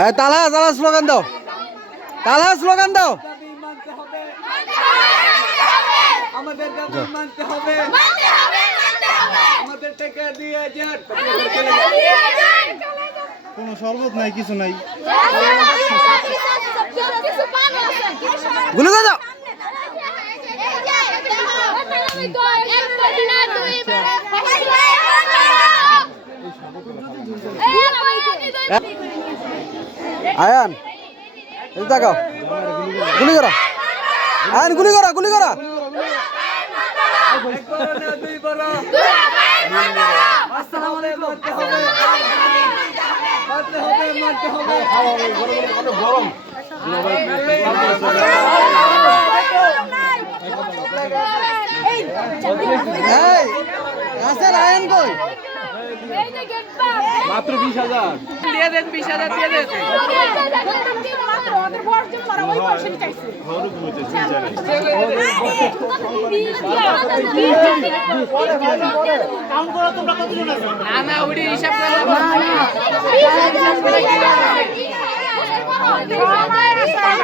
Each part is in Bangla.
এই তালা তালা স্লোগান দাও তালা স্লোগান দাও আমাদের দাবি মানতে হবে আমাদের টাকা দিয়ে যান কোনো শরবত নাই কিছু নাই গুলি করে আয়ান এই তাকাও গুলি করা আয়ান গুলি করা গুলি করা এই আয়ান কই মাত্র বিশ হাজার। দিয়ে দেন বিশ হাজার দিয়ে দেন। না ওটি হিসাব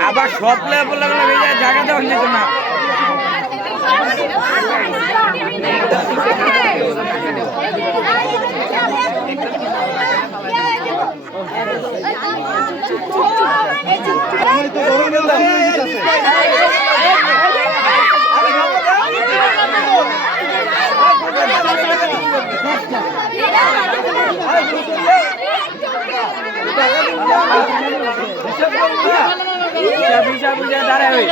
আবার সব লেভেল জায়গা দেওয়া হয়েছে না। দাঁড়ায় বিশা বুঝা দাঁড়ায়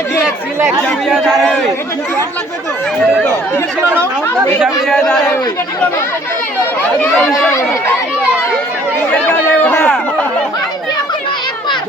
বিশা বুঝা দাঁড়ায় জামাই কিন্তু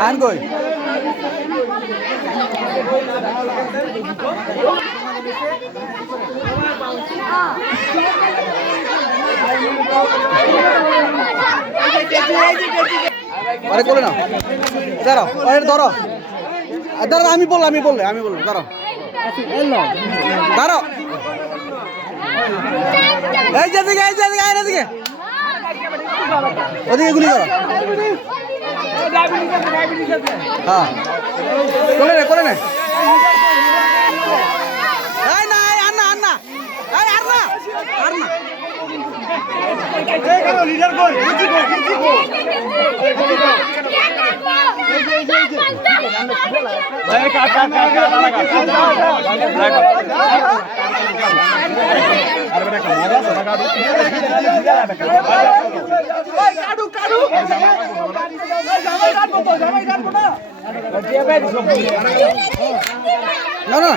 আয়ান কই? আরে করে না দাঁড়াও, আরে ধরো। দাঁড়াও, আমি বললাম, আমি বললে আমি বললাম, দাঁড়াও। দাঁড়াও। এই যে দিকে এই যে দিকে আয় এদিকে। ওদিকে গুলি করো। হ্যাঁ। করে নে করে নে? এই না এই আর না আর না এই আর না আর না লিডার কাকা কাকা না